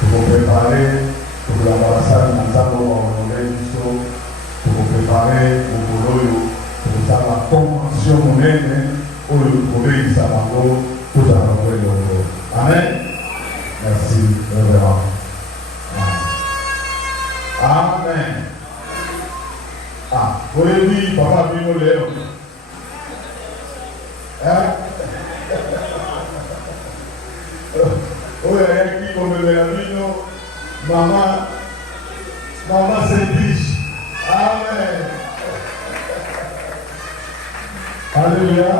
pour préparer pour l'ambassade dans un moment pour préparer pour la convention monnaie pour le trouver Isabango tout à l'heure. Amen. Merci, révérend. Amen. Ah, vous voulez dire, papa, Bino Léo. Hein? Oui, il y a qui comme le Bino, maman c'est riche. Amen. Alléluia.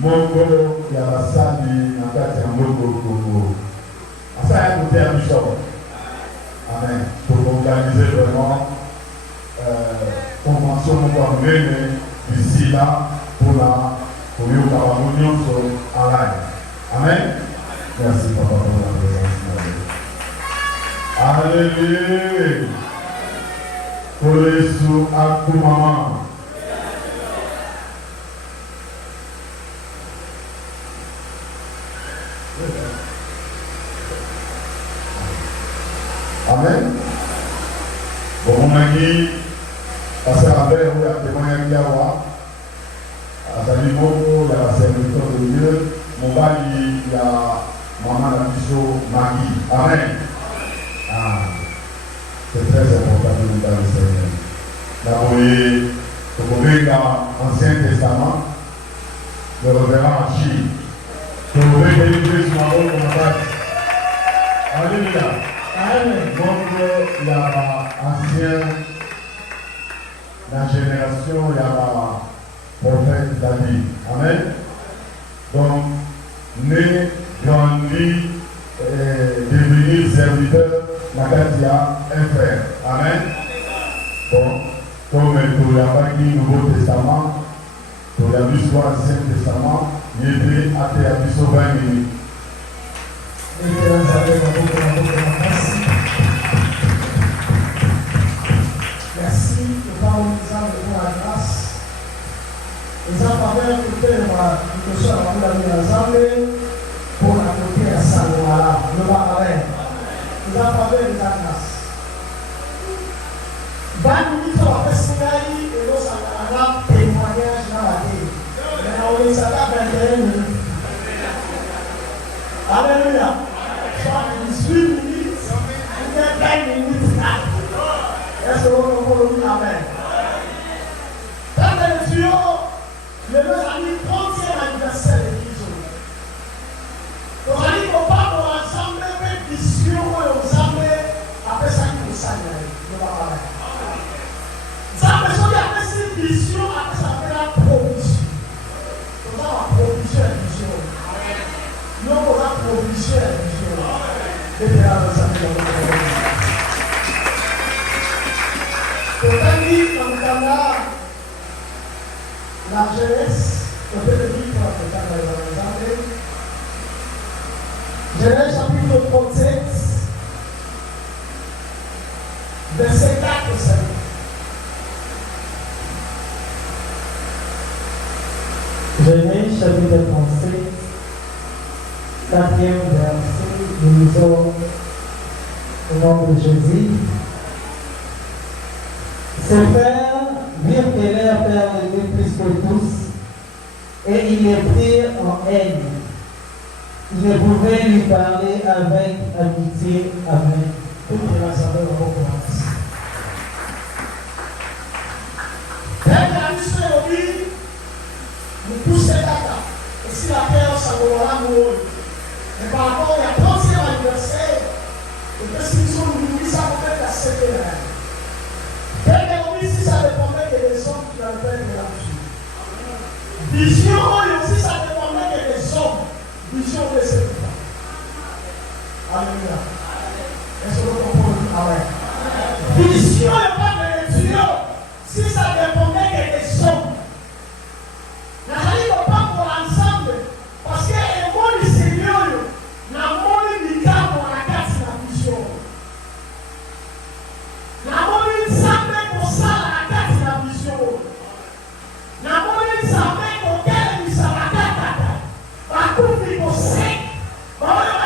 Mongo Yabasani, Nakati Mongo Kongo. Ça a coûté un bishop. Amen. Pour organiser vraiment convention Mongo ici là pour le Camerounien sur Alain. Amen. Merci papa pour la présence. Alléluia. Pour les sous à maman. Amen. Bon, on a dit, parce qu'à travers où il y a témoigné à Yawa, à Salimo, il y a la serviteur de Dieu, mon bas, il y a maman la Bichot Magui. Amen. Ah, c'est très important de nous dans le Seigneur. D'abord, vous voyez dans l'Ancien Testament, le révérend Achille. Vous voyez l'église sur la route de la base. Alléluia. Donc, il y a l'ancien, la génération, il y a la prophète David. Amen. Donc, né, grandi, devenir serviteur, la Katia, un frère. Amen. Bon, comme pour la Bible du Nouveau Testament, pour la l'histoire du Ancien Testament, il était à 20 minutes. Merci, le parole des âmes pour la grâce. Les âmes avaient écouté le soir pour la vie ensemble pour la côté à Salomala, le barbarin. Les âmes avaient la grâce. Banni sur la Pessingaï et l'eau Salomala, témoignage dans la vie. Mais on les a 21 minutes. Alléluia. Soit 18 minutes, ou bien 20 minutes. Est-ce que vous comprenez? Amen. Dans les tuyaux, le meus amis 30e anniversaire de l'Église. Donc, on dit qu'on parle ensemble, mais vision ensemble, après ça, il faut s'agir. Ça, mais si on a fait cette vision, après ça, fait la provision. Donc, on a provision et vision. Nous, on a provision et vision. Et bien, on a la jeunesse, on peut le dire pour la Genèse chapitre 37, verset 4 et 5. Genèse chapitre 37, 4e verset, nous lisons au nom de Jésus. Ses frères virent que leur père l'aimait plus que tous, et ils les prirent en haine. Ils ne pouvaient lui parler avec amitié. Amen. Toute la saveur au commence. Dès la mission est oblige, nous poussons les data. Et si la terre s'envolera, nous. Mais par rapport à la 30e anniversaire, les prescriptions nous disent ça peut être la 7e année. Si ça dépendait que les hommes qui avaient de la vision, si ça dépendait que les hommes, vision de cette fois. Alléluia. Est-ce que vous comprenez? Amen. Vision et pas de Dieu. Si ça dépendait que les hommes, n'allez pas pour l'ensemble. Parce que le mot du Seigneur, n'a pas eu du cas pour la casse de la vision. La monnaie semble pour ça la carte de la vision. La monnaie semble pour quelle mission la carte. La coupe du sec. On va dire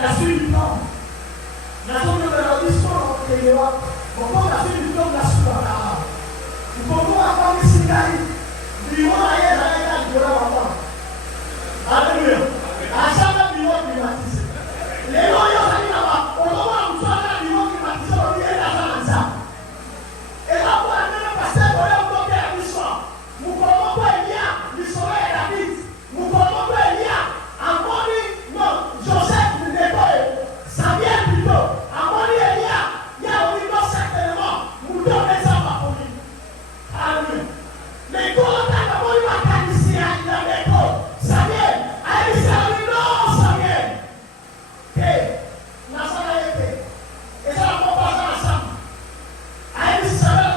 La suite du plan. La zone de la mission que les gens, pourquoi la suite du plan de la suite à la pourquoi avoir des signes, du monde à y aller de la maman. Alléluia. À chaque du monde climatisé. Les gens y ont allé là-bas. Au moment où tu as du monde climatisé, on vient dans ça. Et là, pour la même pasteur, on est au bloqué à l'histoire. Nous connaissons pas Elia, l'histoire est David. Nous connaissons pas Elia. Amoni, non, Joseph ne n'est pas. Ça vient plutôt. Amoni Elia, il y a au niveau certainement. Nous donnons ça pour lui. Alléluia. Mais quand on a Amoni Makani, il y a des écoles. Ça vient. Allez, ça vient. Non, ça vient. Et, n'a pas été. Et ça va pas passer ensemble. Allez, ça va.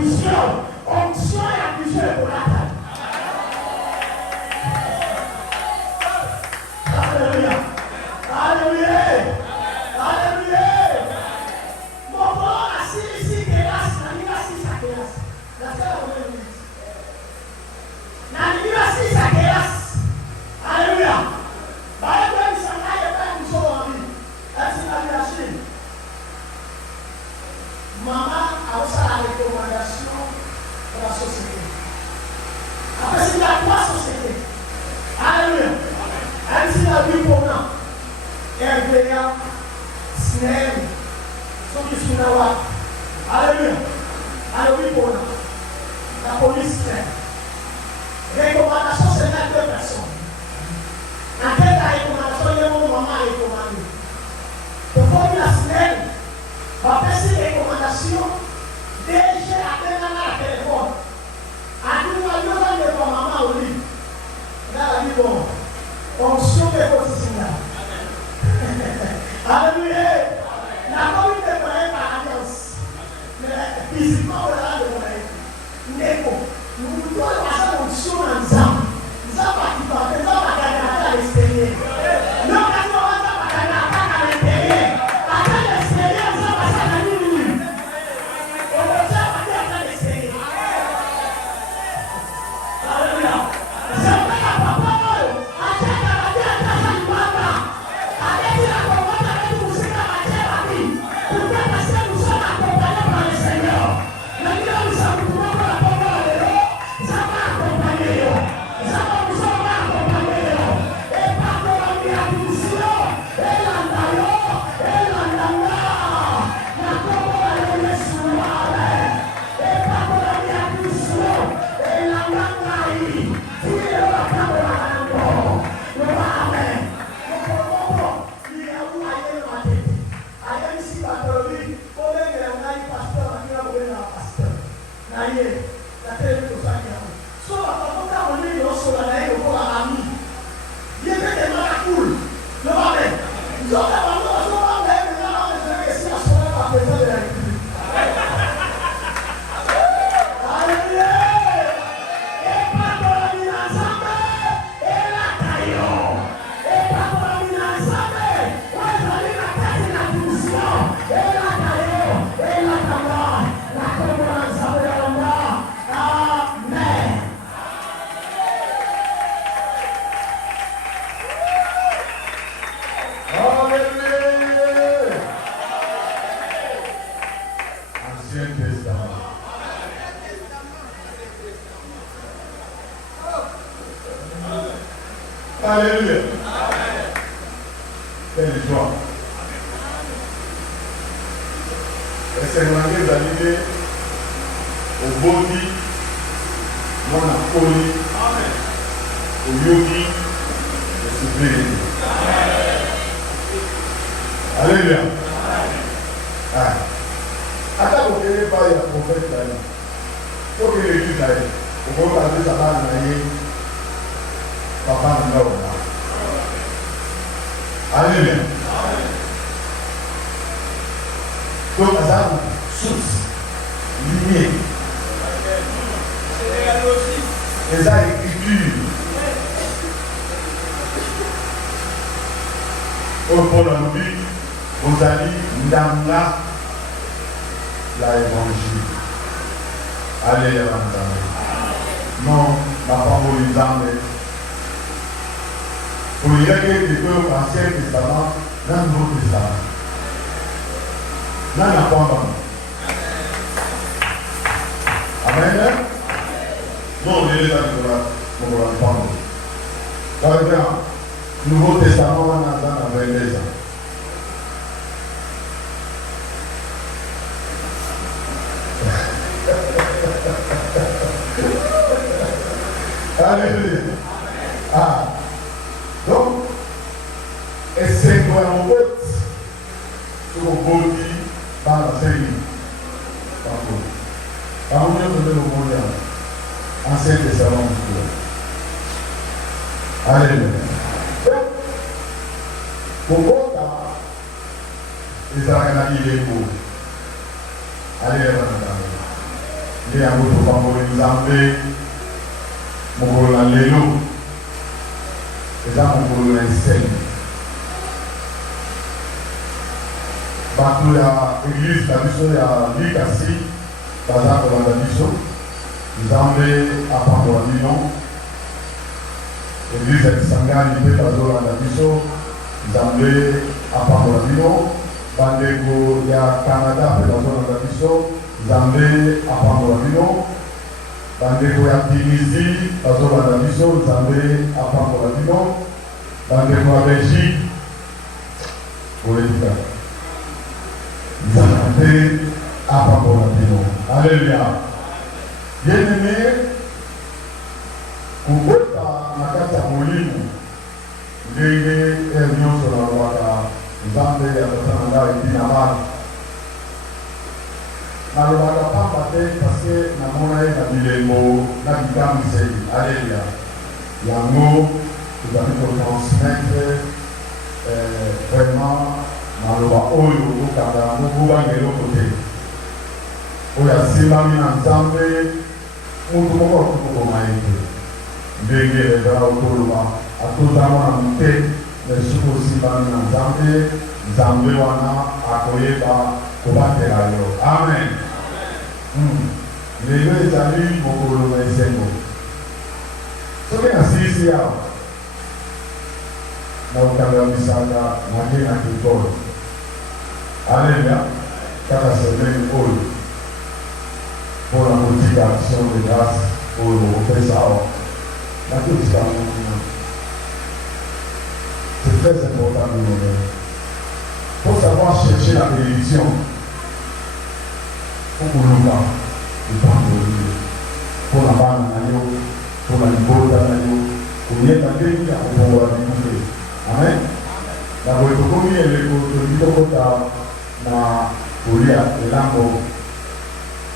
vision. Onction et la vision est pour la tête. Alléluia. Alléluia. Alléluia. Mon bon, assis ici, classe. Nani assis sa classe. La seule minute. Nani assis sa classe. Alléluia. Alléluia. Il s'en a, il y a pas une chose en vie. Est-ce que la Chine? Maman a aussi la recommandation de la société. Après, il y a trois sociétés. Alléluia. Elle s'est la vie pour nous. RBA, SNEM, ceux qui sont là. Alléluia. Alléluia pour nous. La police fait. Recommandation, c'est même deux personnes. En tête de la recommandation, il y a mon maman recommandé. Pourquoi la SNEM va passer les recommandations déjà à peine à la téléphone. À nous, on va dire maman au lit. Là, la vie bon. Fonction de votre signal. Alléluia. La commune est prête par alliance. Mais physiquement, on a de moyens. Négo. Nous devons passer fonction ensemble. Nous avons participé, nous avons gagné à l'extérieur. Nous avons gagné à l'intérieur. À l'extérieur, nous avons passé la nuit. On va faire à l'extérieur. Alléluia. C'est vrai à papa. Alléluia. Quelle joie. Et c'est l'année d'arriver au Bodi, non à Poli, au Yogi, et Soubé. Alléluia. Attends, vous ne pas y a prophète là. Il faut que l'étude aille. Vous pouvez passer sa main papa nous a alléluia. Donc, à ça, source, lumière. Et ça, écriture. Au Paul Louis, vous allez, Ndamla, la évangile. Alléluia. Non, ma parole est dans pour les règles des peuples anciens Testament, dans le Nouveau Testament. Dans la parole. Amen. Non, on est là pour la parole. Par exemple, Nouveau Testament, on a dans la 22 ans. Alléluia. Ah. Donc, et c'est quoi en fait sur le body par la série. Par contre, on est au monde Ancien Testament. Alléluia. Donc, pourquoi les Israéliens il est beau. Alléluia. Et à votre favori, nous avons mon la lélo. Et ça, mon la scène. Bateau à l'église, la mission à l'Ikassi, bazar de la mission. Nous avons à prendre le nom. L'église de Sangha, il fait bazar la mission. Nous avons à prendre le nom. Bandego ya Canada, fait bazar la mission. Zambé à Pambolino, Bandeko ya Tunisie, Bazola la mission, Zambé à Pambolino, Bandeko à Belgique, pour les différents. Zambé à Pambolino. Alléluia. Bien-aimé, Kubota Nakata Molino, Ndenge Ernion sur la Waka, Zambé à Batananga et Pinamar. Nalobaka pamba te parce que namona ye na bilembo na bikambi sei. Alléluia. Yango tozali kotransmettre vraiment maloba oyo okanga yango kobanga eloko te oyo asimbami na nzambe motu moko akokokoma ye te ndenge ezala okoloba atozama na mote mais soki osimbami na nzambe nzambe wana akoyeba kobatela yo. Amen. Lelo ezali mokolo na esengo. Soki nasilisi awa na okanga misala nake na kikolo. Alléluia. Kaka semaine oyo mpona kotika action de grâce oyo opesa awa nakotika mokina. C'est très important de nous. Il faut savoir chercher la bénédiction. Pour le temps, pour la banque, pour la libota, pour y être à l'église, pour pouvoir découvrir. Amen. La voiture est le Bidokota, na Olia, et Lambo,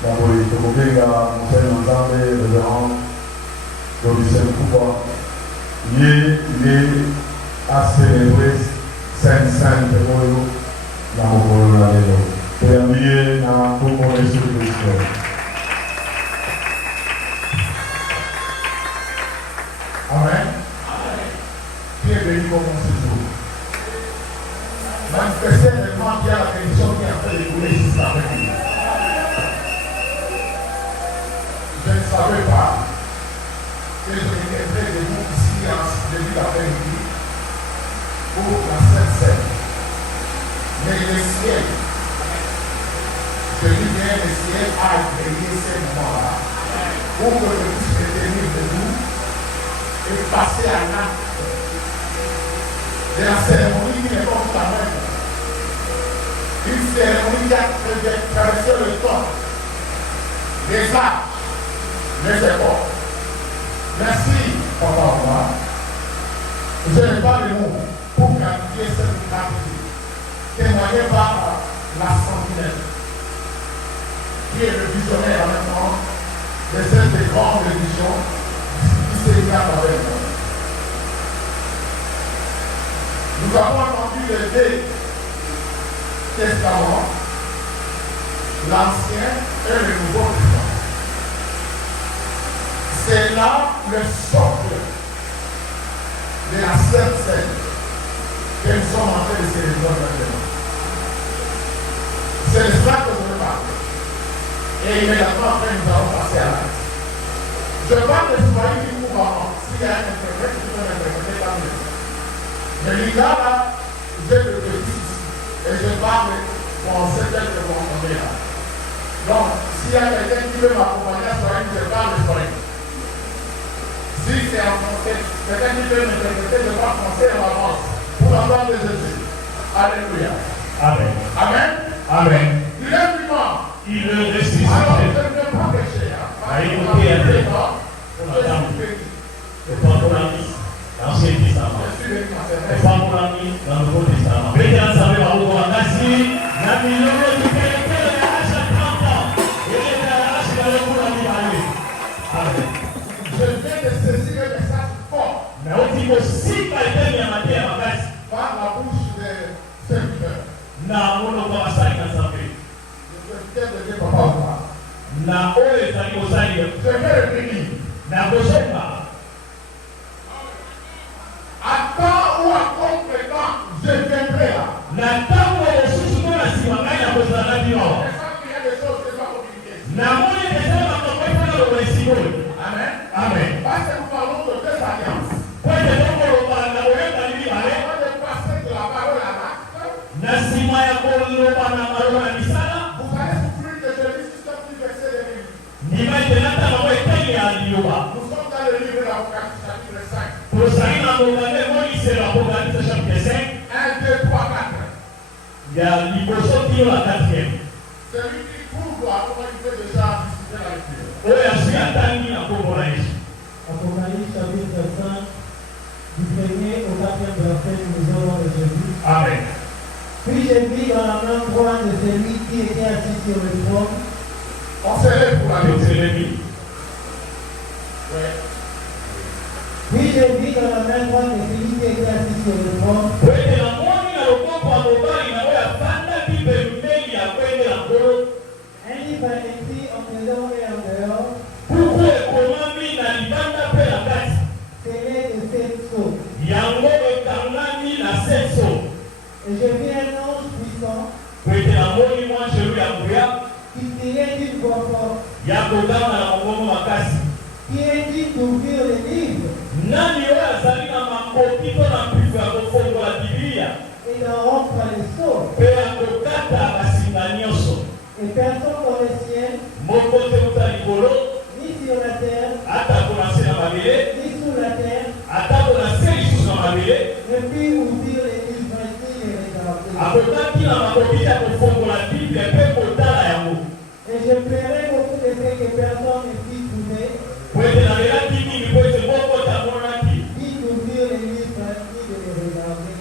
la voiture est mon frère Nzambe, révérend, Robinson Poupa. Il est à célébrer Saint-Saint de Moyo, la Mokolo la Lélo. Permis na Congo et sur le sol. Amen. Qui est béni comme ce jour. Manifestez réellement qu'il y a la bénédiction qui a fait découler ici avec nous. Je ne savais pas que je viendrais de vous ici en début d'après-midi pour la Sainte Seine. Mais le ciel, je dis bien, le ciel a créé ces moments-là pour que je puisse me tenir debout et passer à l'acte de la cérémonie qui n'est pas tout à même. Une cérémonie qui a traversé le temps, les âges, les époques. Merci, papa. Je n'ai pas de mots pour qualifier cette gravité témoignée par la sentinelle, qui est le visionnaire en même temps de cette grande religion qui s'éclate avec nous. Nous avons entendu les deux testaments, l'Ancien et le Nouveau Testament. C'est là le socle de la Sainte Seine que nous sommes en train de célébrer maintenant. C'est de cela que je veux parler. Et immédiatement après, nous allons passer à l'acte. Je parle de Swahili couramment. S'il y a un interprète, je peux m'interpréter comme lui. Mais là, j'ai le petit et je parle français tel que vous entendez là. Donc, s'il y a quelqu'un qui veut m'accompagner à Swahili, je parle de Swahili. Si c'est en français, quelqu'un qui veut m'interpréter, je parle français en avance. Pour la gloire de Jésus. Alléluia. Amen. Amen. Amen. Il est vivant. Il est ressuscité. Alors, je ne vais pas pécher. Et pas mon ami dans l'Ancien Testament. Et pas mon ami dans le Nouveau Testament. Mettez ensemble par vous en Gassi, la million de caractères de l'âge à 30 ans. Et les arraches dans le monde à l'Ivalie. Amen. Je viens de saisir un message fort. Mais on dit que si quelqu'un vient mater à ma Gassi, par la bouche des serviteurs. na mono kwa asali na zambi. Le serviteur de Dieu, papa, na Je vais revenir. À temps ou à contre-temps, je viendrai là. C'est ça qu'il y a des choses qui sont compliquées. Amen. Amen. Parce que nous parlons de deux alliances. Avant de passer de la parole à l'acte, vous allez souffrir de celui qui sont plus versés de lui. Nous sommes dans le livre de l'Apocalypse, chapitre 5. 1, 2, 3, 4. Celui qui trouve à comment il fait déjà discuter la lecture. Apocalypse chapitre 5, du 1er au 4e verset, nous allons le Jésus. Amen. Puis j'ai vu dans la main droite de celui qui était assis sur le trône. On se lève pour la lecture. Puis j'ai vu dans la main droite de celui qui était assis sur le trône. Un livre écrit en dedans et en dehors. Scellé de 7 sceaux. Et j'ai vu un ange puissant qui criait d'une voix forte, qui est dit d'ouvrir les livres et d'en rompre les sceaux. Et personne dans le ciel, ni sur la terre, ni sous la terre, ne put ouvrir les livres ni les regarder. Et je pleurais beaucoup de ce que personne ne put trouver, ni d'ouvrir les livres ni de les regarder.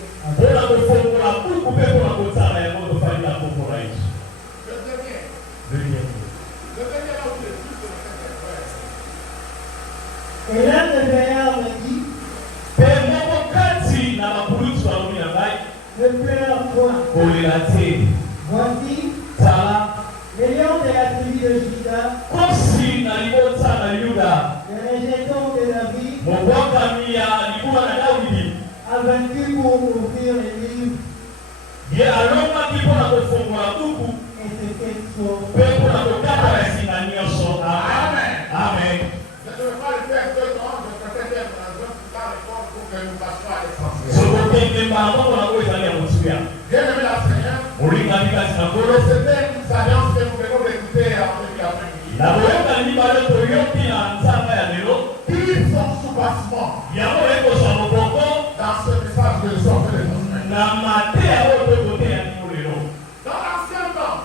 Et l'un des veillards me dit, ne pleure point. Voici, les lions de la tribu de Juda, le rejeton de David, a vaincu pour ouvrir les livres et ce qu'elles sont. Amen. Je ne vais pas le faire 2 ans, je préfère faire dans un plus tard effort pour que nous passions à l'essentiel. Bien aimé la Seigneur, c'était une alliance que nous venons d'écouter en début d'après-midi. Ils sont sous bassement dans ce message que nous sommes de transmettre. Dans l'ancien temps,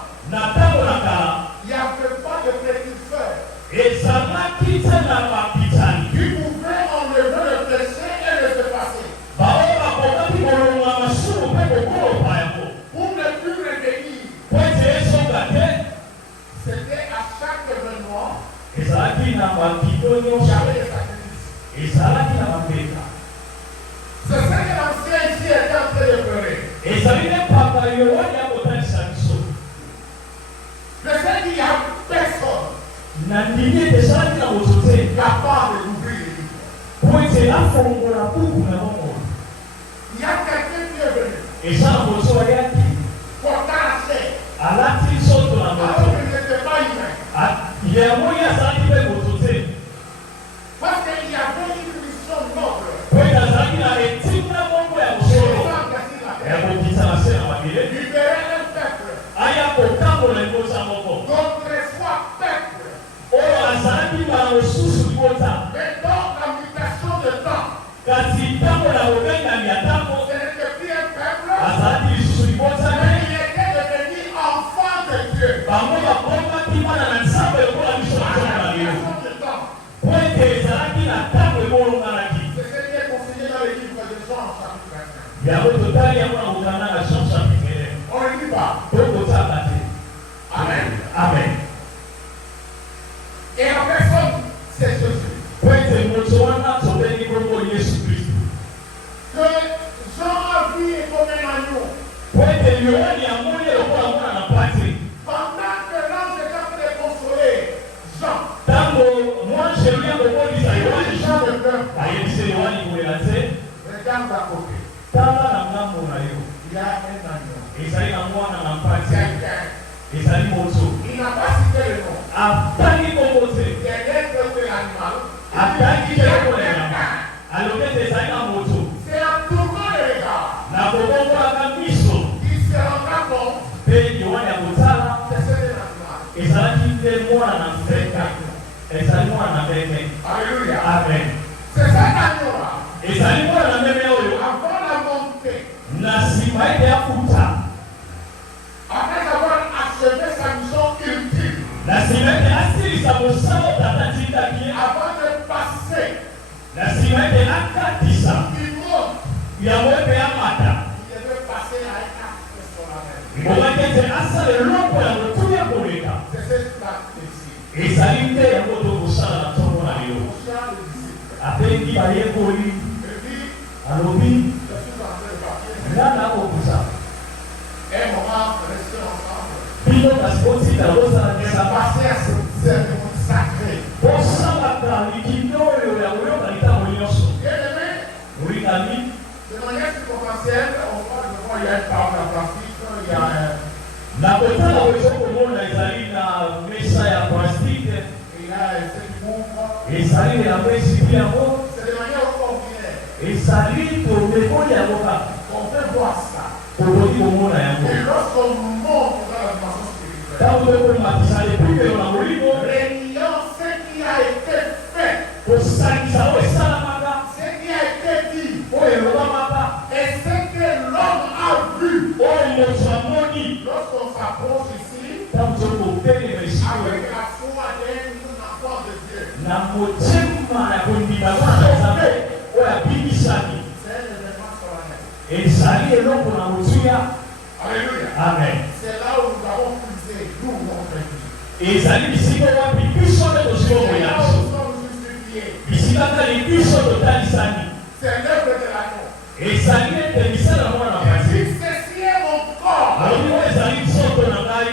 il n'y avait pas de précurseur qui pouvait enlever le péché et le passer. Pour ne plus revenir, c'était à chaque événement qu'il y avait des sacrifices. C'est ce que l'ancien ici était en train de pleurer. Je sais qu'il y a personne capable d'ouvrir les livres. Il y a quelqu'un qui est venu portant la chair. Alors qu'il n'était pas humain. Parce qu'il y avait une mission noble. Libérer un peuple. D'autrefois peuple. Mais dans la mutation de temps, ce n'était plus un peuple, mais il était devenu enfant de Dieu. Dans la mutation de temps. C'est ce qui est conseillé dans le livre de Jean, chapitre 25. On ne lit pas. Amen. Amen. Et la personne, c'est Jésus. Que Jean a vu comme un agneau. Pendant que l'ange était en train de consoler Jean, Il y a un agneau. ezali na mwana na mpasi Quelqu'un. ezali moto Il n'a pas cité le nom. atangi kombo te Quelqu'un peut ouvrir l'animal. atangi eloko na nyama alobi ete ezali na moto C'est un tournant de regard. na kobongolaka miso Il se rendra compte mpe yohane ya kotala que c'est un animal. ezalaki nde mwana na mveka ezali mwana na meme Alléluia. amen C'est cet agneau-là. ezali mwana na meme oyo Avant la montée, na nsima ete afuta après avoir achevé sa mission ultime, na nsima ete asilisa mosala tata tindaki ye avant de passer, na nsima ete akatisa il monte. yango ete amata Il devait passer à un acte solennel. ebongaki ete asala eloko ya motuya koleka C'est cette plaque ici. ezali nde yango tokosala na ntongo na lelo Mon cher le disciple, apengi bayekoli me dit, alobi je suis en train de partir. nga nakokusa Un moment, restez ensemble. bino kasi kotikala bosala Et misaka passer à ce cérémonie sacrée. bosalaka likindi oyo ya koyoka litango nyonso Bien-aimé, olingami de manière circonstancielle, on voit devant il y a une table en plastique, il y a un. na kotala oyo komona ezali na mesa ya plastike Il y a ce qui m'ouvre. ezali elamba esili yango C'est de manière ordinaire ezali tolekoli yango kaka qu'on peut voir ça. tokoki komona yango Et lorsqu'on monte dans la dimension spirituelle, ntango tokolimata lepikelo na molimo réunion ce qui a été fait, kosalisa oyo esalamaka ce qui a été dit, oyo elobamaka et ce que l'homme a vu. oyo moto amoni Lorsqu'on s'approche ici, ntango tokotelema esika avec la foi d'un enfant de Dieu, na motema ya kondima mwana nzambe oyo abikisani c'est un événement solennel. ezali eloko na motuya Alléluia. amen C'est là où nous avons puisé, nous, notre vie. ezali bisika wapi biso nde C'est tosiloko là yaso où nous sommes justifiés. bisika kali biso totalisani C'est l'œuvre de l'agneau. ezali ete misala na mwana na Et pasi si ceci est mon corps, alobi oyo ezali nzoto na ngai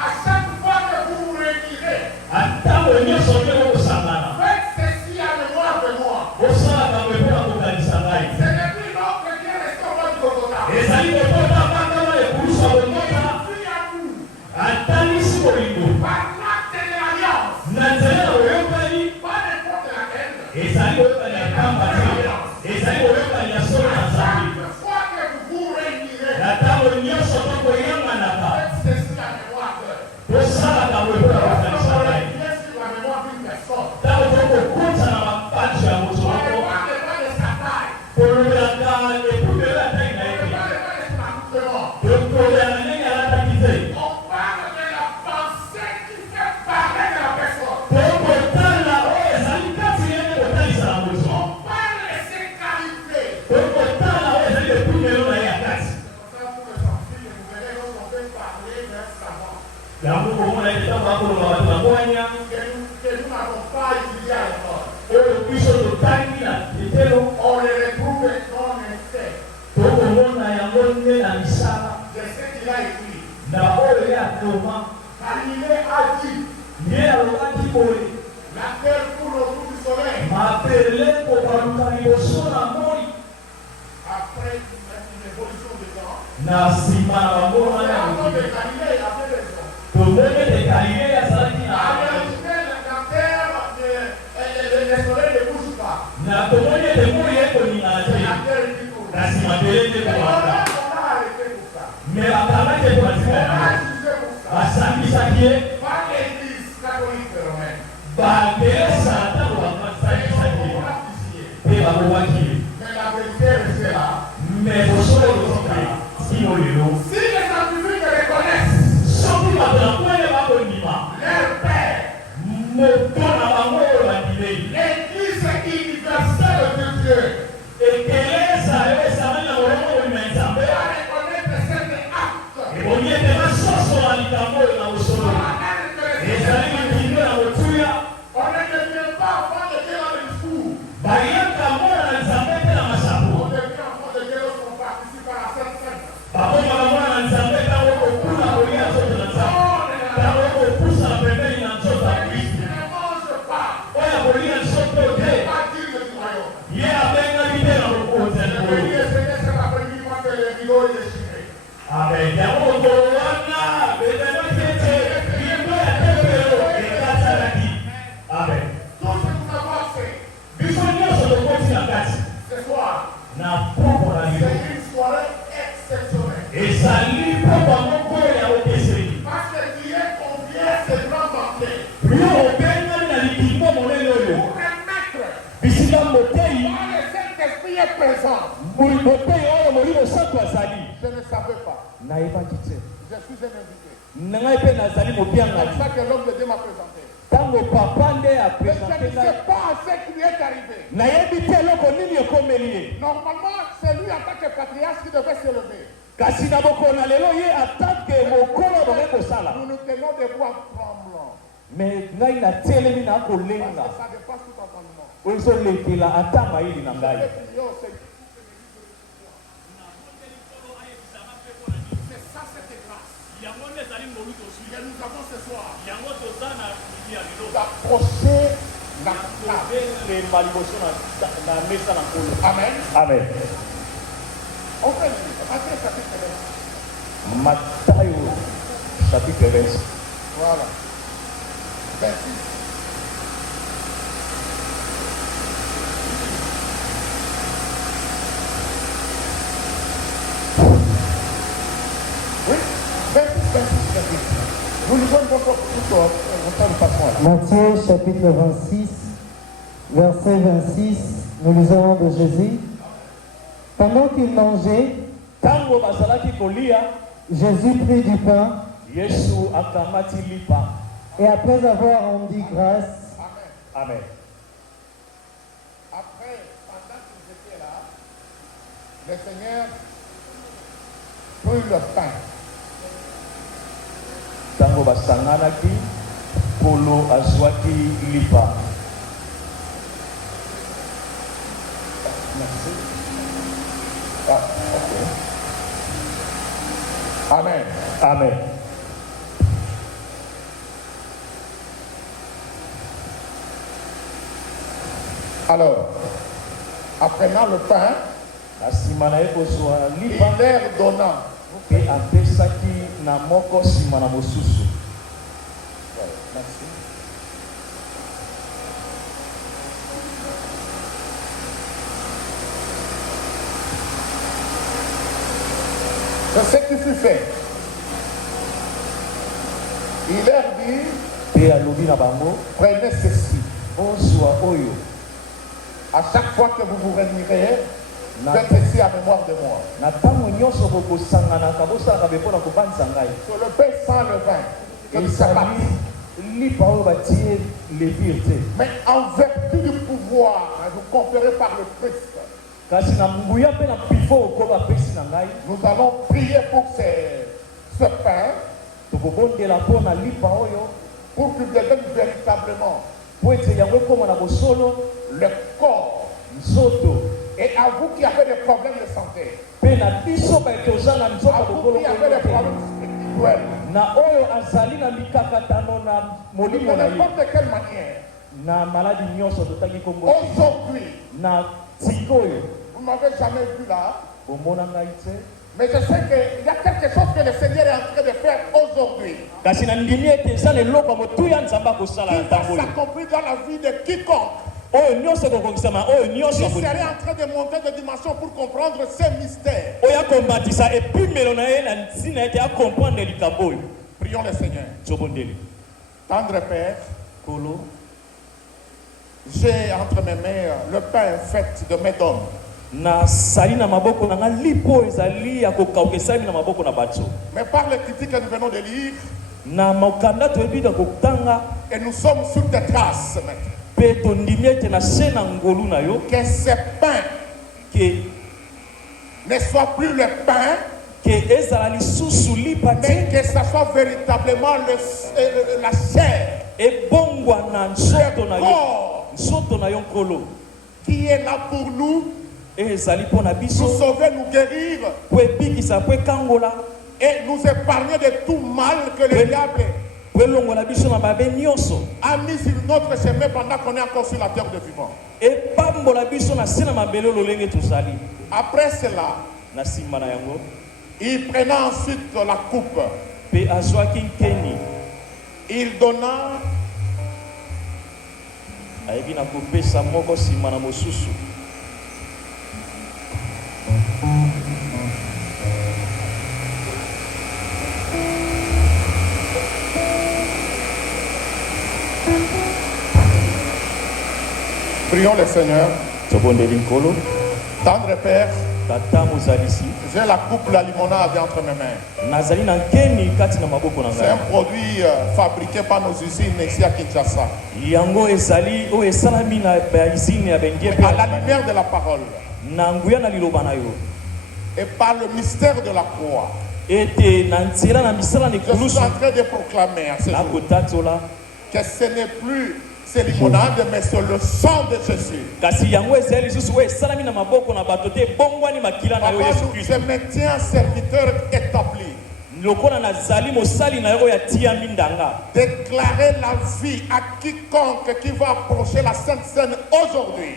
à chaque fois que vous vous réunirez, ntango nyonso nde bokosangana faites ceci à mémoire de moi. osalaka boye mpona kokanisa ngai C'est depuis lors que Dieu restaure votre Golgotha. ezali kotota makama ekulusa bomota Puis à nous, atalisi bolingo par l'acte de l'alliance, na nzela na boyokani pas n'importe laquelle, ezali boyokani ya kamba te ezali boyokani ya solo na nzambe chaque fois que vous vous réunirez, na ntango nyonso tokoyanganaka faites ceci à mémoire de. tosalaka boye mpona kokanisa Lorsqu'on ngai revient sur la mémoire d'une personne, ntango tokokota na mapato ya moto on ne moko parle pas de sa taille, kolobelaka epumelo ya tai na on ye ne te parle pas de son accoutrement. tokolobela ndenge alataki te On parle de la pensée qui fait parler de la personne. tokotala oyo ezali kati yende kotalisa na moto On parle de ses qualités. tokotala oyo ezali epumelo na ye ya kati C'est pour ça, pour le sentir, vous verrez lorsqu'on peut parler d'un savant yango komona ete ntango bakoloba bato bangwanya que nous n'avons pas étudié à l'école. oyo biso totangi na etelo On les retrouve dans les faits tokomona yango nde na misala de ce qu'il a écrit. na oyo ye atoma Galilée a dit, ye alobaki boye la terre coule autour du soleil. mabele kobaluka liboso na moi Après une évolution de temps, na nsima na bango on wana a ya de mokili Galilée, il avait raison. tomoni ete galilei azalaki En na réalité, la terre, le soleil ne bouge pas. na tomoni ete moi ye koningana C'est te la terre qui coule. na nsima bele nde Et kobanda on a arrêté pour ça. me bakangaki ete On batika a yango jugé pour ça. basangisaki ye Par l'église catholique romaine. bakelesa ntango Et basangisaki ye on a fusillé. mpe babomaki ye Mais la vérité restait là. me bosolo ekotika simo lelo Si les scientifiques reconnaissent soki bato na kwele bakondima leur père, moto na bango oyo bandimei l'église universelle de Dieu, ekelesa yo esangani na molongo kondima nzambe va reconnaître cet acte. ebongi ete basosola likambo oyo na bosolo ezali likindo na motuya On ne devient pas enfant de Dieu dans le discours. bayaka mwana na nzambe te na masapo On devient enfant de Dieu lorsqu'on participe à la Sainte Seine. bakomaka mwana na nzambe ntango kokuna kolia nzoto na nzambe ntango kokosala pembeni na nzoto ya kristo Celui qui ne mange nayebaki te Je suis un invité. na ngai mpe nazali C'est mobiangaki comme ça que l'homme de Dieu m'a présenté. ntango papa nde Mais je apresente ne ngai sais pas ce qui lui est arrivé. nayebi te eloko nini ekomeli ye Normalement, c'est lui en tant que patriarche qui devait se lever. kasi na bokono na lelo ye atanke mokolo boke kosala Nous nous tenons debout en tremblant. me ngai natelemi na Parce kolenga que ça dépasse tout entendement. oyo ezolekela ata mayeli na Je ngai vais prier au Seigneur. C'est ça cette grâce que nous avons ce soir. D'approcher la table. lemba liboso na mesa na nkolo Amen. amen On fait le Matthieu chapitre 11. matayo chapitre 20 Voilà. 26. Oui, 26. Nous lisons une fois pour tout nous passons là. Matthieu chapitre 26, verset 26, nous lisons de Jésus. Pendant qu'il mangeait, ntango bazalaki kolia Jésus prit du pain yesu akamati lipa et après avoir rendu grâce, Amen. amen Après, pendant qu'ils étaient là, le Seigneur prit le pain. ntango basanganaki nkolo azwaki lipa Merci. Ah, ok. Amen. amen Alors, apprenant le pain, na nsima na ye kozwa il lipa leur donna. mpe apesaki na moko nsima na mosusu Merci. C'est ce qui fut fait. Il leur dit, mpe alobi na bango prenez ceci. ozwa oyo À chaque fois que vous vous réunirez, Na- faites ceci à mémoire de moi. na ntango nyonso bokosanganaka bosalaka mpe mpo na kobanisa ngai Sur le pain sans le vin, que du sabbat. ezali lipa oyo batie levire te Mais en vertu du pouvoir vous conféré par le Christ, kasi na nguya mpe na pifo okolo apesi na ngai nous allons prier pour ce pain, tokobondela mpo na lipa oyo pour qu'il devienne véritablement mpo ete yango ekóma na bosolo le corps. nzoto Et à vous qui avez des problèmes de santé, mpe na biso baete oza na à nzoka vous bokolo qui avez des problèmes spirituels, na oyo azali na mikakatano na de molimo na ye n'importe quelle manière, na maladi nyonso totangi kongo aujourd'hui, na tika oyo vous ne m'avez jamais vu là, bomona ngai te mais je sais qu'il y a quelque chose que le Seigneur est en train de faire aujourd'hui, kasi na ndimi ete eza na eloko ya motuya nzambe akosala qui na va ntango oyo s'accomplir dans la vie de quiconque oyo nyonso ekokokisama oyo nyonso qui serait en train de monter de dimension pour comprendre ces mystères. oyo akombatisa epimelo na ye na ntina ete akomprendre likambo oyo Prions le Seigneur. tobondeli Tendre Père, kolo j'ai entre mes mains le pain fait de mes dons. nasali na maboko na nga lipo oyo ezali ya kokauka esalemi na maboko na bato Mais par les critiques que nous venons de lire, na mokanda toyebi na kotanga et nous sommes sur des traces maintenant, mpe tondimi ete na se na ngolu na yo que ce pain ke ne soit plus le pain, ke ezala lisusu lipa mais te que ça soit véritablement la chair, ebongwana nzoto na le yo corps nzoto na yo nkolo qui est là pour nous, ezali mpo na nous biso sauver, nous guérir mpo ebikisa mpo ekangola et nous épargner de tout mal que le diable mpo elongola biso na mabe nyonso a mis sur notre chemin pendant qu'on est encore sur la terre de vivant. epambola biso na se na mabele lolenge tozali Après cela, na nsima na yango il prenait ensuite la coupe. mpe azwaki nkeni Il donna ayebi na kopesa moko nsima na mosusu Prions le Seigneur. tobondeli nkolo Tendre Père, J'ai la coupe, la limonade entre mes mains. C'est un produit fabriqué par nos usines ici à Kinshasa. À la lumière de la parole. Et par le mystère de la croix. Je suis en train de proclamer à ce jour que ce n'est plus ces limonades, mais c'est le sang de Jésus. Papa, je me tiens serviteur établi. Déclarer la vie à quiconque qui va approcher la Sainte Seine aujourd'hui.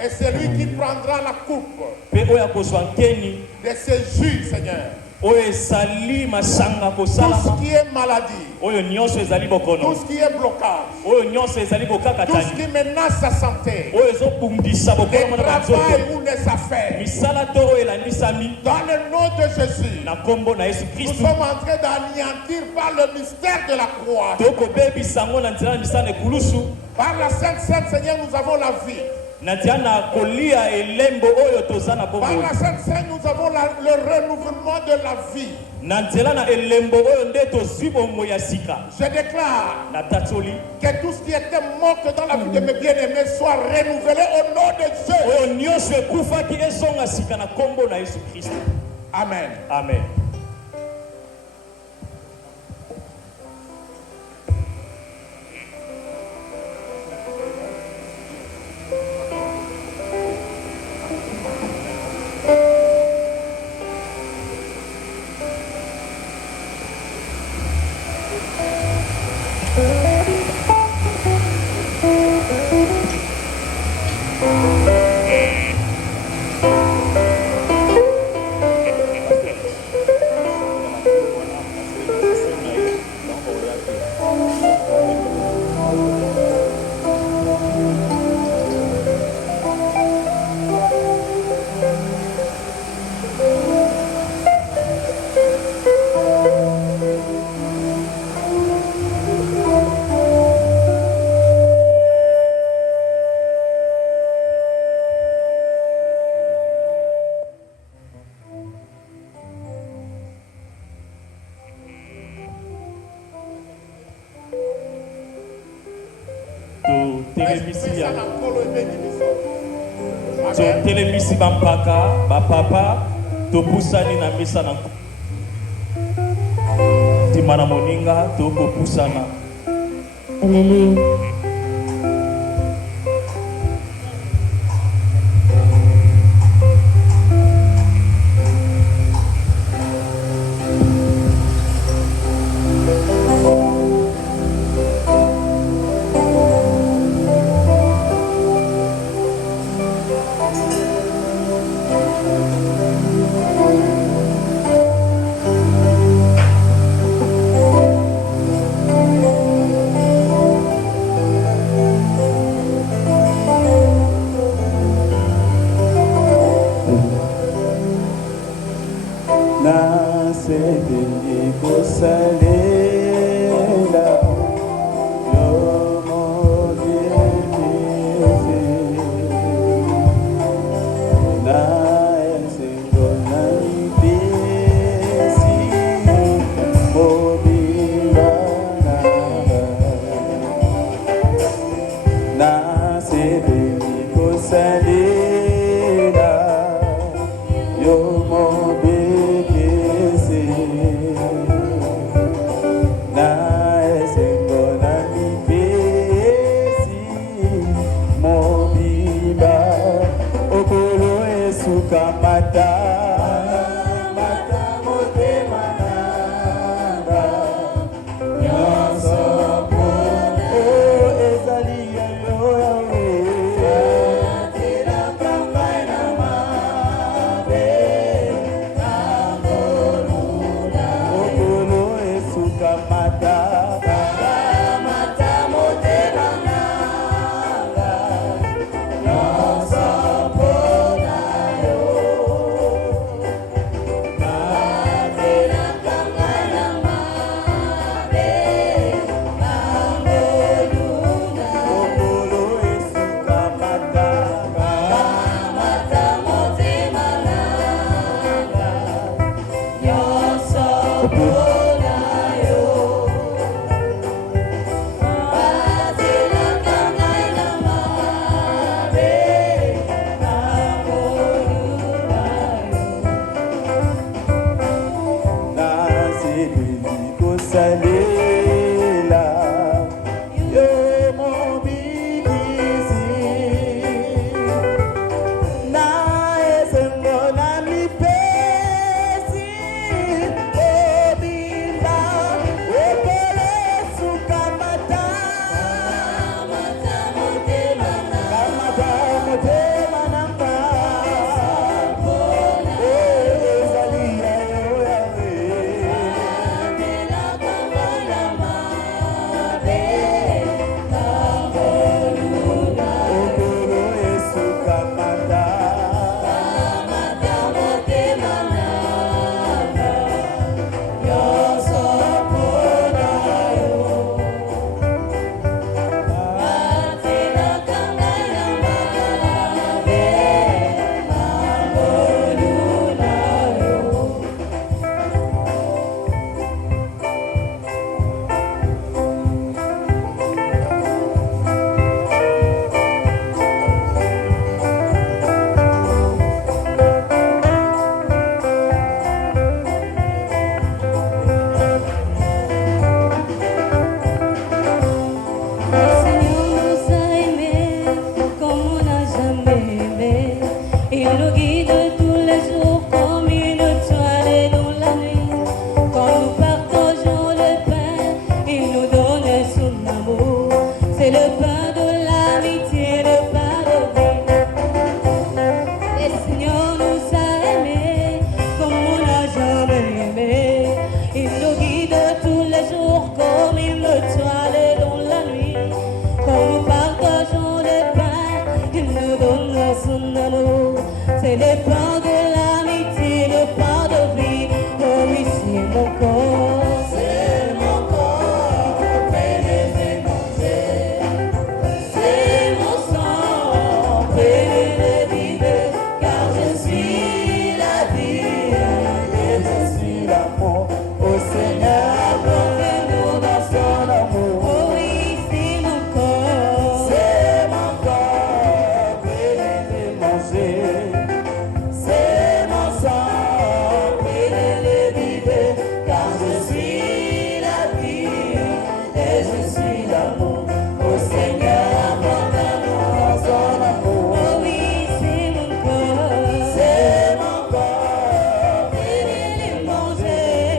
Et c'est lui qui prendra la coupe de ses jus, Seigneur. Tout ce qui est maladie, tout ce qui est blocage, tout ce qui menace sa santé, les travail ou les affaires, dans le nom de Jésus, nous sommes en train d'anéantir par le mystère de la croix. Par la Sainte Seine, Seigneur, nous avons la vie. Par la Sainte Seine, nous avons le renouvellement de la vie. Je déclare que tout ce qui était mort dans la vie de mes bien-aimés soit renouvelé au nom de Jésus. Amen. Amen. Telemisi bampaka bapapa topusani na misa na timana moninga tokopusana. Alléluia. C'est le pain de l'amitié, le pain de vie. Oh oui, c'est mon corps. C'est mon corps, prenez et mangez. C'est mon sang, prenez et vivez. Car je suis la vie et je suis l'amour. Au Seigneur, apportez-nous dans son amour. Oh oui, c'est mon corps. C'est mon corps, prenez et mangez. C'est mon sang, prenez et vivez. Car je suis la vie et je suis l'amour. Au Seigneur, apportez-nous dans son amour. Oh oui, c'est mon corps. C'est mon corps, prenez et mangez.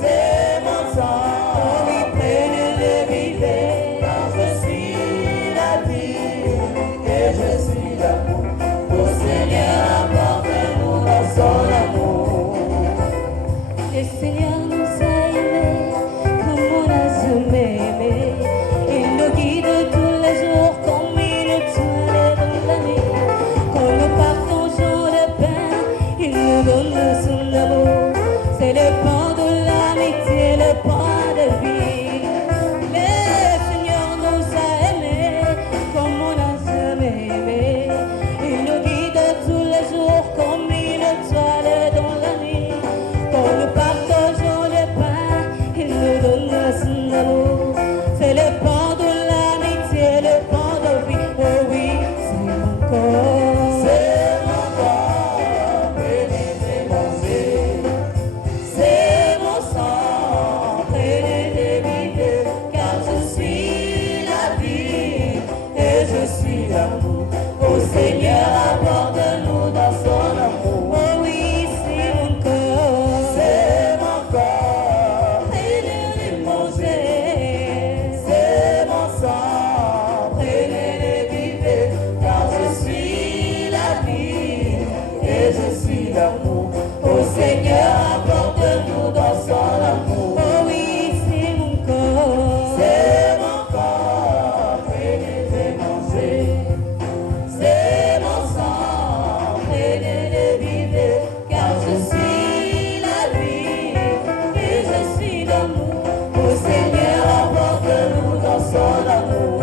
C'est mon sang, oh oui, prenez et vivez. Car je suis la vie et je suis l'amour. Au Seigneur, apportez-nous dans son amour. Le Seigneur nous a aimés comme on a jamais aimé. Il nous guide tous les jours comme il nous tourne dans la nuit. Quand nous partageons le pain, il nous donne son amour. C'est le pain de l'amitié, le pain de vie. Le Seigneur nous a aimés comme on n'a jamais aimé. Il nous guide tous les jours comme une étoile dans la nuit. Quand nous partageons le pain, il nous donne son amour. C'est le pain de l'amitié, le pain de vie. Oh oui, c'est mon corps. C'est mon corps, prenez et mangez. C'est mon sang, prenez et vivez. Car je suis la vie et je suis l'amour. Au Seigneur, apporte-nous dans son amour. Oh oui, c'est mon corps. C'est mon corps, prenez et mangez. C'est mon sang, prenez et vivez. Car je suis la vie et je suis l'amour. Au Seigneur, apporte-nous dans son amour. Oh oui, c'est mon corps. C'est mon corps, prenez et mangez. C'est mon sang, prenez et vivez. Car je suis la vie et je suis l'amour. Au Seigneur, apporte-nous dans son amour.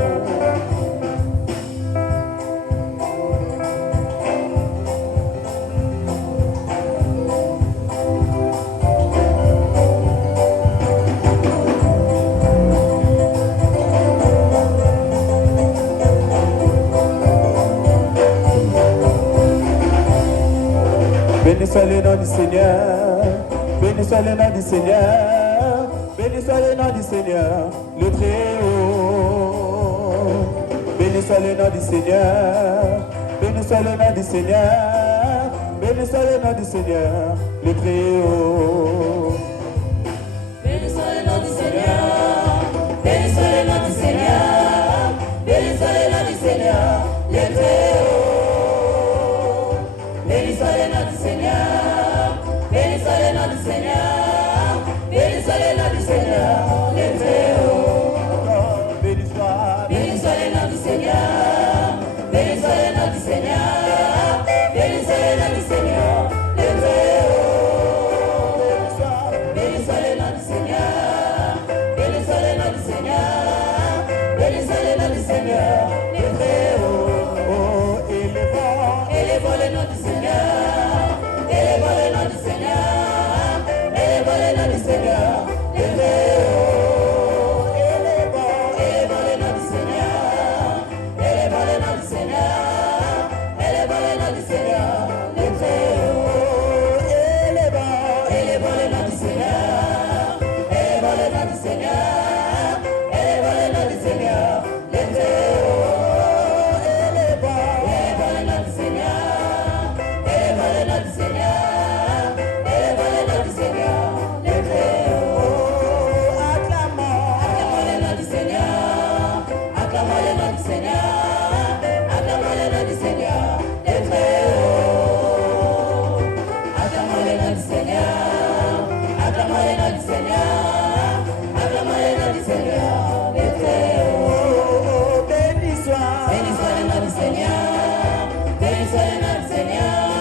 Béni soit le nom du Seigneur, béni soit le nom du Seigneur, béni soit le nom du Seigneur, le Très-Haut. Béni soit le nom du Seigneur, béni soit le nom du Seigneur, béni soit le nom du Seigneur, le Très-Haut. Béni soit le nom du Seigneur, béni soit le nom du Seigneur, béni soit le nom du Seigneur, le Très-Haut. Béni soit le nom du Seigneur, béni soit le nom du Seigneur, béni soit le nom du Seigneur, le Très-Haut. Béni soit Béni soit le nom du Seigneur, béni soit le nom du Seigneur, béni soit le nom du Seigneur, le Très-Haut. Béni soit le nom du Seigneur, béni soit le nom du Seigneur, béni soit le nom du Seigneur, le Très-Haut. Élevons le nom du Seigneur, élevons le nom du Seigneur, élevons le nom du Seigneur, le Très-Haut. Élevons le nom du Seigneur, élevons le nom du Seigneur, élevons le nom du Seigneur, le Très-Haut. Élevons le nom du Seigneur, élevons le nom du Seigneur, élevons le nom du Seigneur, le Très-Haut. Élevons le nom du Seigneur, élevons le nom du Seigneur, élevons le nom du Seigneur, le Très-Haut. Acclamons le nom du Seigneur, acclamons le nom du Seigneur, acclamons le nom du Seigneur, le Très-Haut. Acclamons le nom du Seigneur, acclamons le nom du Seigneur, acclamons le nom du Seigneur, le Très-Haut. Béni soit le nom du Seigneur, béni soit le nom du Seigneur.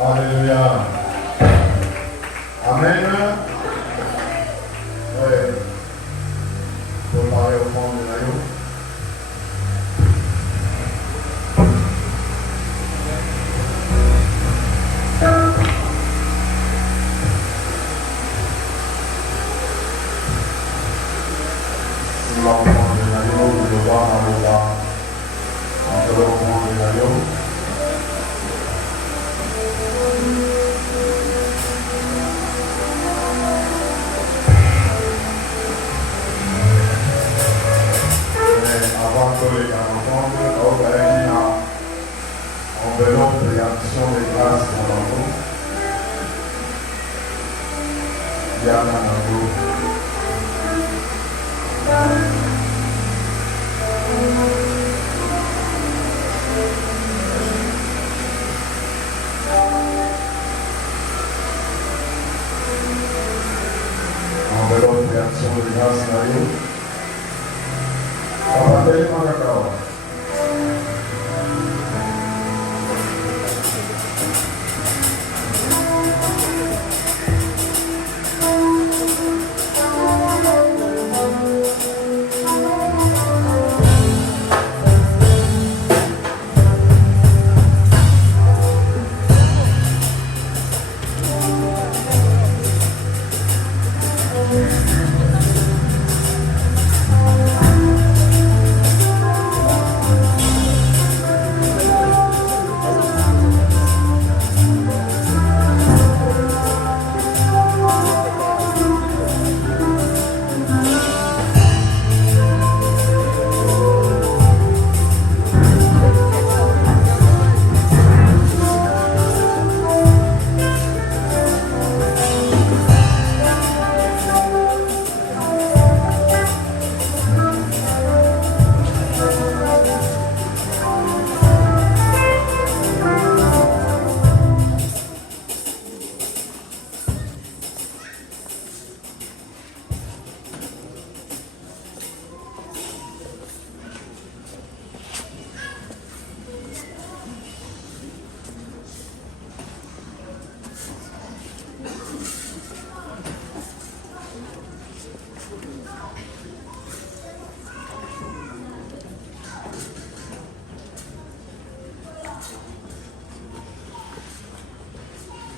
Alléluia. Amen. Ouais. Pour parler au fond de l'agneau. Si l'on prend de l'agneau, vous le voir dans le bas. On peut le prendre de l'agneau. Avant que les ensemble, au Bénin, enveloppe de l'action des grâces dans nous. Yana Nando. Enveloppe de l'action des grâces dans nous. Abatei Macacau.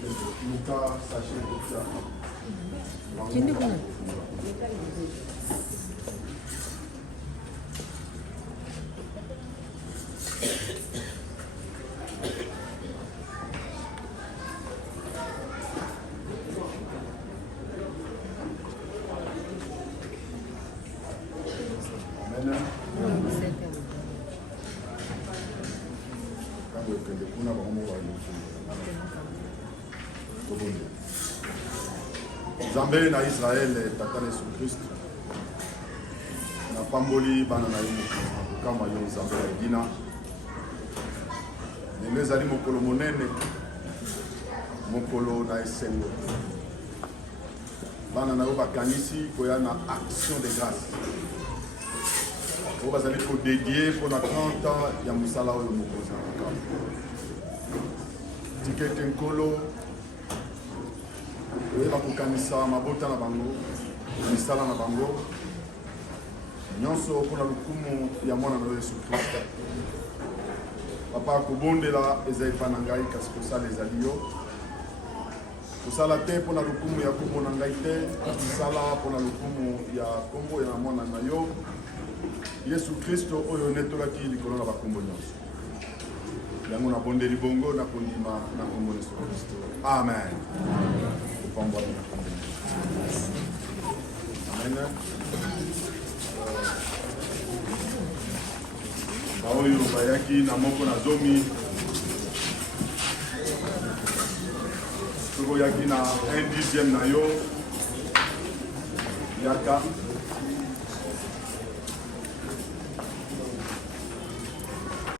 Lucas, sachez que Nzambe na Israël tata Yesu Christ na pamboli bana na yo kama yo Nzambe ya dina ndenge ezali mokolo monene mokolo na esengo bana na yo bakanisi koya na action de grâce oyo bazali kodédie mpona 30 ans ya mosala oyo mokonzi na makambo tikete nkolo oyeba kokanisa mabota na bango misala na bango nyonso mpona lokumu ya mwana na yo Yesu Kristo papa kobondela eza epa na ngai kasi kosala ezali yo kosala te mpona lokumu ya kombo na ngai te kosala mpona lokumu ya kombo ya mwana na yo Yesu Kristo oyo netolaki likolo na bakombo nyonso yango nabondeli bongo na kondima na kombo Yesu Kristo amen. Amen. Baoyo bayaki na moko na zomi soko yaki na 1/10 na yo yaka